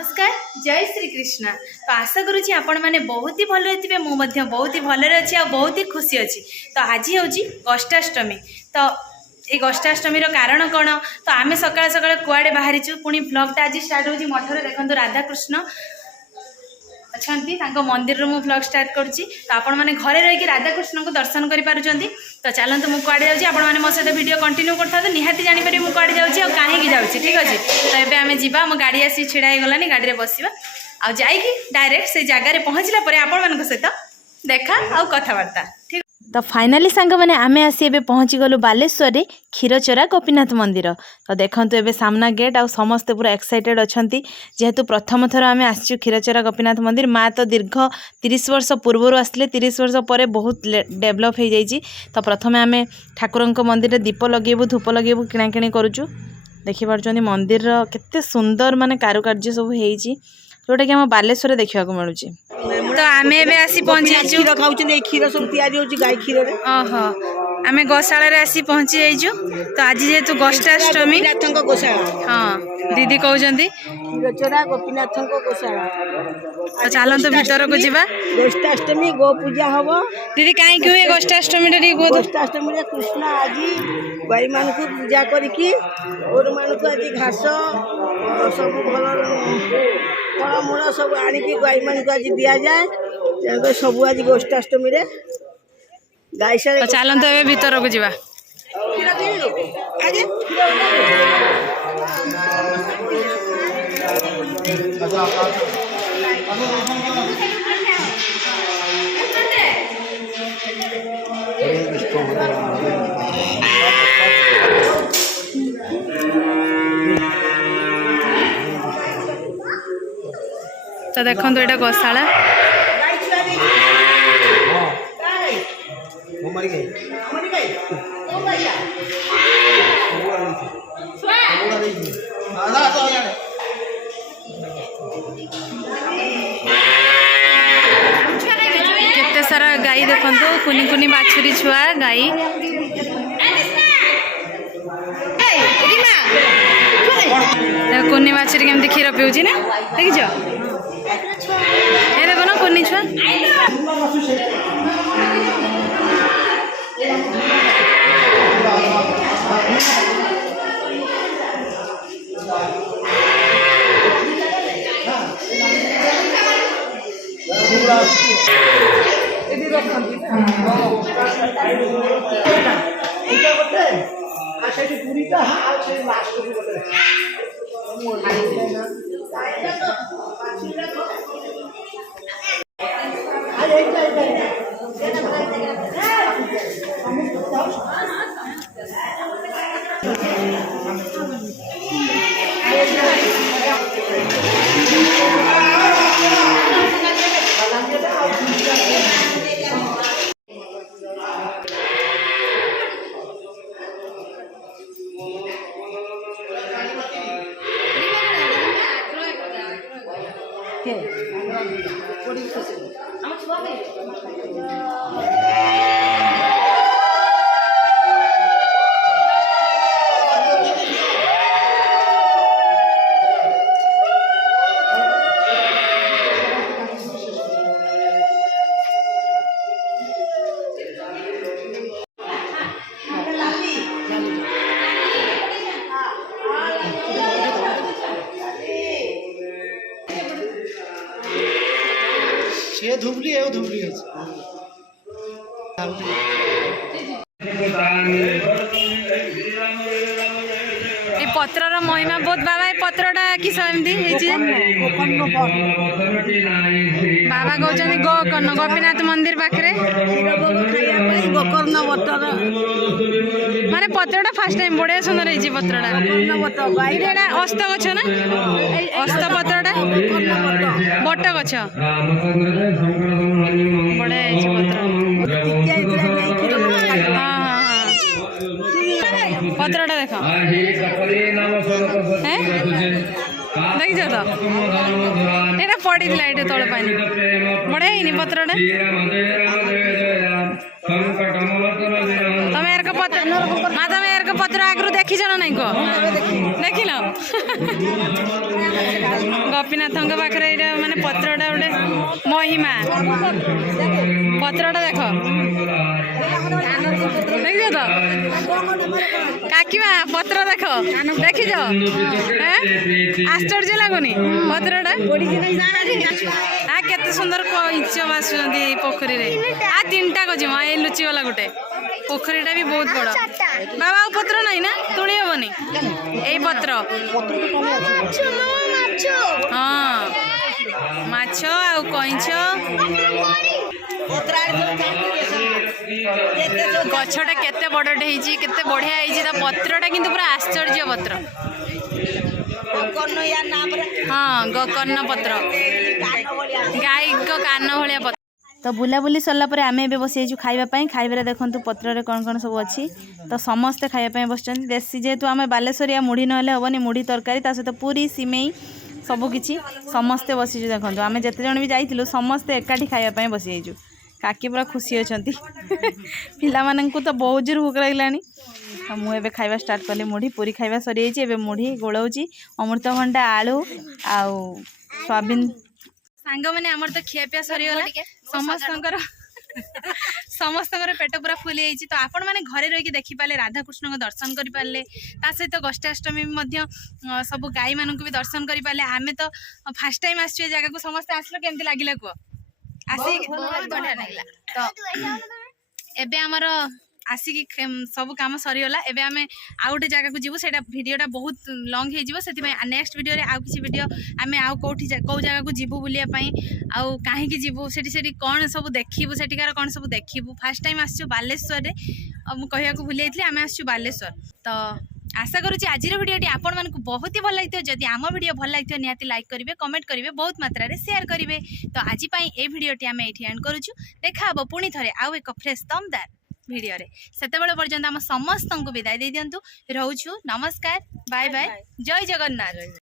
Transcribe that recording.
नमस्कार जय श्री कृष्ण। तो आशा करुँची आपण मैंने बहुत ही भल थे मुझे बहुत ही भलरे अच्छी आ बहुत ही खुशी अच्छी। तो आज हूँ गोष्ठाष्टमी। तो ये गोष्ठाष्टमी कारण कौन तो आम सका सका कुआड़े बाहरी पुणी ब्लॉगटा आज स्टार्ट हो मठर देखो राधाकृष्ण अच्छा मंदिर मु ब्लॉग स्टार्ट करुँची। तो आपण मैंने घरे रही राधाकृष्ण को दर्शन करें। तो चलते मुझे कुआड़े जाऊँगी आपण मैंने मो सहित वीडियो कंटिन्यू करता निहाती जापर मुझे कुआड़े जाऊँगी और कहीं जाऊँगी ठीक अच्छे। तो ये आम जा मो गाड़ी आसी छिड़ा होगलानी गाड़ी में बसवा आ जाइकी डायरेक्ट से जगार पहुँचला आपण मान सहित देखा आ कथबार्ता ठीक। तो फाइनाली सांग मैंने आम आसी एबे पहुँची गलु बालेश्वर रे क्षीरचोरा गोपीनाथ मंदिर। तो देखो एबे सामना गेट आ समस्ते पूरा एक्साइटेड अछंती जेहेतु प्रथम थर आम आसचु क्षीरचोरा गोपीनाथ मंदिर। माँ तो दीर्घ 30 वर्ष पूर्वर आसले 30 वर्ष पर बहुत डेभलप हो जाइए। तो प्रथम आम ठाकुर मंदिर में दीप लगेबू धूप लगेबू किणाकिणी करुचु। देखिपुं मंदिर केते सुंदर माने कारुकार्य सब होइछि जोटा कि आम बालेश्वर देखा मिलूँ। तो आम आसी पहुँची क्षीर खाऊँ क्षीर सब गाय क्षीर ओहो आम गौशाला आसी पहुँची जाइजु। तो आज जेहेतु गोष्ठाष्टमी गोशाला हाँ दीदी कहते क्षीरचोरा गोपीनाथ गोशाला। तो चलते भीतर को जीवा। गोष्ठाष्टमी गो पूजा हम दीदी कहीं हुए गोष्ठाष्टमी गोष्ठाष्टमी कृष्ण आज गाई मान को पूजा करके गोरु मान को आज घास सब भल फलमूल सब आणिकी गाई मान को आज दि जाए सब आज गोष्ठाष्टमी गाई तो चलते ए भीतर को जीवा। तो देखो ये गौशाला केते सारा गाई देखो कुनी कुनी बाछुरी छुआ गाई कुनी बाछुरी केमती क्षीर पिऊँ ना देखिछ ये देखो ना कुनी छुआ धुबली है धुबली है पत्रर महिमा बहुत बाबा ये पत्रटा कि बाबा कहते गोकर्ण गोपीनाथ मंदिर पाखे गोकर्ण बटर माने पत्रटा फास्ट टाइम बढ़िया सुंदर है पत्रटा अस्त गछ ना अस्त पत्रटा बट गछ बढ़िया पत्र पत्रटा देख देखिछ तो यहाँ पड़ी ये तल पानी बढ़िया ही पत्रटा तुम यार पत्र माता मेहर पत्र आगु देखिछ ना नहीं कह देख गोपीनाथ पाखे ये माने पत्रटा गोटे महिमा पत्रटा देख देखियो तो काकीमा पत्र देख देखिछ आश्चर्य लगुनि पत्रटा केते सुंदर इंच बासुंदी पोखरी रे आ तीनटा को जिमा ए लुचि वाला गोटे पोखरीटा भी बहुत बड़ बाबा पत्र नहीं ना तुली हेबनी ए पत्र हाँ माछ आ कईछ गछटा केते बड़टे होइछि केते बढ़िया होइछि ता पत्रटा किंतु पूरा आश्चर्य पत्र हाँ गकर्ण पत्र गाई को कान भाया पत्र तो बुलाबुली सरला पर आमे एबे बसैछु खाइबा खाइबारे देखंतु पत्र रे कौन कौन सब अच्छी तो समस्ते खाइबा बस देसी जेहेतु आम बालेश्वरिया मुढ़ी नहेले हेबनी मुढ़ी तरकारी ता सहित पूरी सिमेई सबकि समस्ते बसीचु देखंतु आमे जेते जण भी जाइतिलु समस्ते एकाठी खाइबा बसी जाइछु काकी पूरा खुशी अछंती पिला माननकु तो बहुत जोर भूख लागलानी मु एबे खाइबा स्टार्ट कली मुढ़ी पूरी खाइबा सरी जाइछि एबे मुढ़ी गोळौछि अमृतभंडा आलू आउ सोयाबीन सांग मैंने आमर तो खियापिया सरीगला समस्तଙ୍କର पेट पूरा फुल जाइए तो आपण मैंने घरे रही देखिपारे राधाकृष्ण को दर्शन करें सहित गोष्ठाष्टमी सब गाई मान भी दर्शन करें आमे तो फास्ट टाइम आस जगह को समस्त आसलो केमती लगिला कह आसी बढ़िया लगे तो एबे आमर आसिक सब काम सरीगला एबे आमे आउ गोटे जगह को जीवु सेटा वीडियोटा बहुत लॉन्ग हो जिवो सेति नेक्स्ट वीडियो रे आउ किसी वीडियो आमे आउ कोठी को जगह को जीवु बुलिया पई आउ काहे की जीवु सेठी सेठी कोन सब देखिबु सेठिकार कोन सब देखिबु फर्स्ट टाइम आसछु बालेश्वर रे मु कहिया को भूली जाइतली आमे आसछु बालेश्वर तो आशा करूँ आज वीडियोटी आपण मानक बहुत ही भल लगी जदि आम वीडियो भल लगी निहाती लाइक करेंगे कमेंट करेंगे बहुत मात्रा रे शेयर करेंगे तो आज ये वीडियोटी आम ये एंड करूँ देखा पुणी थे आउ एक फ्रेश दमदार वीडियो रे सेतेबेले पर्यंत आम समस्त को विदाय दे दिंतु रोचु नमस्कार बाय बाय जय जगन्नाथ।